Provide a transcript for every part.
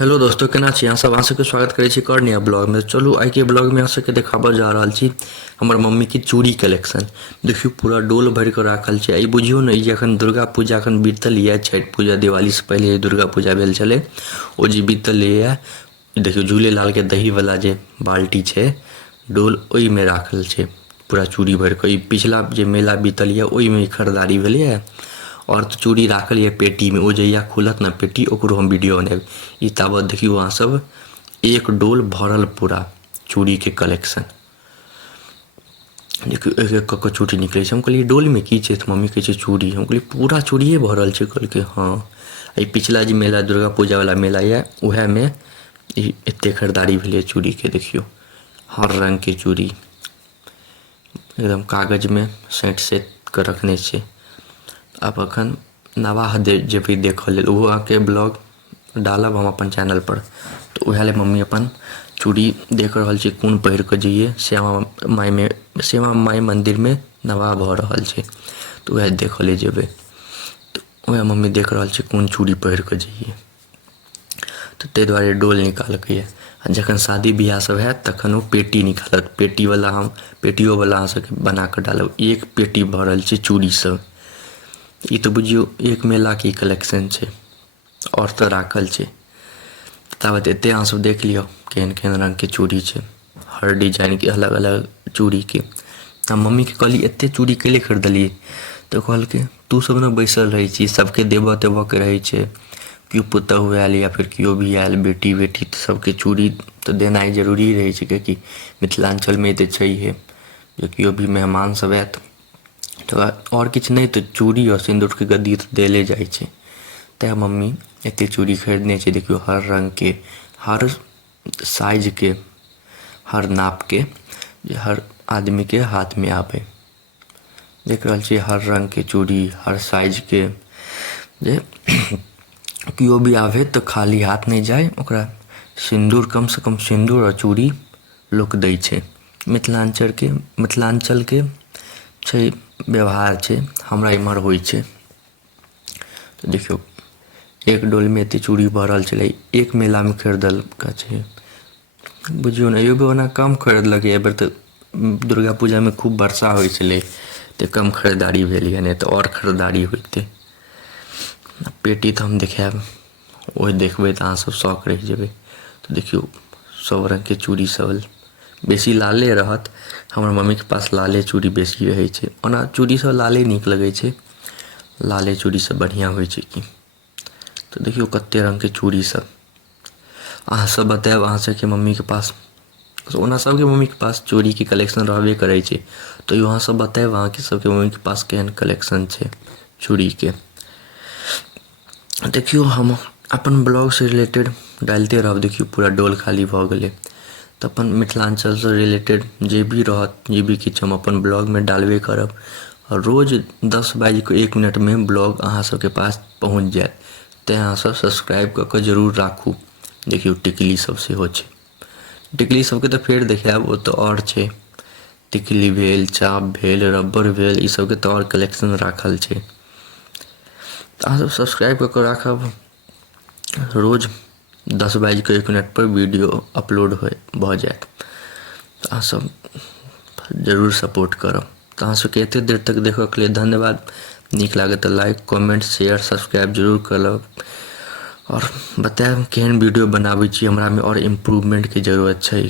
Hello दोस्तों, केना छी अहाँ सब? अहाँ सबके स्वागत करै छी कर नया ब्लॉग में। चलू आइ के ब्लॉग में अहाँ सबके देखाबऽ जा रहल छी हमर मम्मी के चूड़ी कलेक्शन। देखियो पूरा डोल भर के राखल छै। ई बुझियो ने, ई अखन दुर्गा पूजा अखन बीतल ये, छठ पूजा दिवाली से पहले दुर्गा पूजा भेल छलै, ओ जे बीतल ये। देखियो झूलेलाल के दही वाला जे बाल्टी छै, डोल ओहि में राखल छै पूरा चूड़ी भर के। ई पिछला जे मेला बीतल ये ओहि में खरीदारी भेलै ये। और तो चूड़ी राखल ये पेटी में, ओ जहिया खुलत ना पेटी ओकरो हम वीडियो बनाएब। ई ताबत देखियो अहाँ सब, एक डोल भरल पूरा चूड़ी के कलेक्शन। देखियो एक एक कऽ चूड़ी निकलै छै। हम कहलिए डोल में की छै? तऽ मम्मी कहै छै चूड़ी। हम कहलिए पूरा चूड़िए भरल छै? कहलकै हाँ। ई पिछला जे मेला दुर्गा पूजा वाला मेला ये उहे में एते खरीदारी भेलै चूड़ी के। देखियो हर रंग के चूड़ी एकदम कागज में सेट सेट के रखने छै। आब अखन नवाह जेबै देखऽ लेल, ओहो अहाँके ब्लॉग डालब हम अपन चैनल पर। तऽ उहे ले मम्मी अपन चूड़ी देख रहल छै कोन पहिर कऽ जइए। श्यामा माई मंदिर में नवाह भऽ रहल छै, तऽ उहे देखऽ ले जेबै। तऽ उहे मम्मी देख रहल छै कोन चूड़ी पहिर कऽ जइए, तऽ ताहि दुआरे डोल निकालकै ये। आ जखन शादी बियाह सब हैत तखन ओ पेटी निकालत। पेटियो वाला अहाँ सबके बना कऽ डालब। एक पेटी भरल छै चूड़ी सब। ई तऽ बुझियो एक मेला के कलेक्शन छै, और तऽ राखल छै। ताबत एते अहाँ सब देख लियो केहन केहन रंग के चूड़ी छै, हर डिजाइन के अलग अलग चूड़ी के। हम मम्मी के कहली एते चूड़ी कैले खरीदलिए? तऽ कहलकै तू सब ने बैसल रहै छी, सबके देबऽ तेबऽ के रहै छै। केओ पुतहु आयल या फिर केओ भी आयल, बेटी बेटी, तऽ सबके चूड़ी तऽ देनाइ जरूरी रहै छै। कियाकि मिथिलांचल में तऽ छैहे, जे केओ भी मेहमान सब आयत तऽ और किछु नहीं तऽ चूड़ी और सिंदूर के गद्दी तऽ देले जाइ छै। तेँ मम्मी एते चूड़ी खरीदने छै। देखियो हर रंग के, हर साइज के, हर नाप के, जे हर आदमी के हाथ में आवे। देख रहल छियै हर रंग के चूड़ी, हर साइज के, जे केओ भी आवे तऽ खाली हाथ नहीं जाए। ओकरा सिंदूर, कम से कम सिंदूर और चूड़ी लोक दै छै। मिथिलांचल के छै व्यवहार छै, हमरा इम्हर होइ छै। तऽ देखियो एक डोल में एते चूड़ी भरल छलै, एक मेला में खरीदल छै। बुझियो ने एगो ओना कम खरीदलकै। एहि बेर तऽ दुर्गा पूजा में खूब वर्षा होइ छलै, तऽ कम खरीदारी भेल ये, नहीं तऽ और खरीदारी होइते। पेटी तऽ हम देखाएब, ओहि देखबै तऽ अहाँ सब शौक रहि जेबै। तऽ देखियो सब रंग के चूड़ी सब, बेसी लाले रहत। हमर मम्मी के पास लाले चूड़ी बेसी रहै छै। ओना चूड़ी सब लाले नीक लगै छै, लाले चूड़ी सब बढ़िया होइ छै कि। तऽ देखियो कते रंग के चूड़ी सब। अहाँ सब बताएब अहाँ सबके मम्मी के पास, ओना सबके मम्मी के पास चूड़ी के कलेक्शन रहबे करै छै। तो अहाँ सब बताएब अहाँ के सबके मम्मी के पास केहन कलेक्शन छै चूड़ी के। देखियो हम अपन ब्लॉग से रिलेटेड डालते रहब। देखियो पूरा डोल खाली भऽ गेलै, तऽ अपन मिथिलांचल से रिलेटेड जे भी रहत, जे भी किछु हम अपन ब्लॉग में डालबे करब। और रोज 10:01 में ब्लॉग अहाँ सबके पास पहुँच जायत। तेँ अहाँ सब सब्सक्राइब कऽ कऽ जरूर राखू। देखियो टिकली सब सेहो छै। टिकली सबके तऽ फेर देखाएब, ओ तऽ और छै। टिकली भेल, चाप भेल, रबर भेल, ई सबके तऽ और कलेक्शन राखल छै। तऽ अहाँ सब सब्सक्राइब कऽ कऽ राखब। रोज 10:01 पर वीडियो अपलोड भऽ जायत, तऽ अहाँ सब जरूर सपोर्ट करब। तऽ अहाँ सबके एते देर तक देखऽ के लिए धन्यवाद। नीक लागे तऽ लाइक, कमेंट, शेयर, सब्सक्राइब जरूर करब। और बताएब केहन वीडियो बनाबै छी। हमरा में और इम्प्रूवमेंट के जरूरत छै,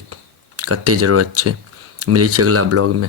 कते जरूरत छै। मिलै छै अगला ब्लॉग में।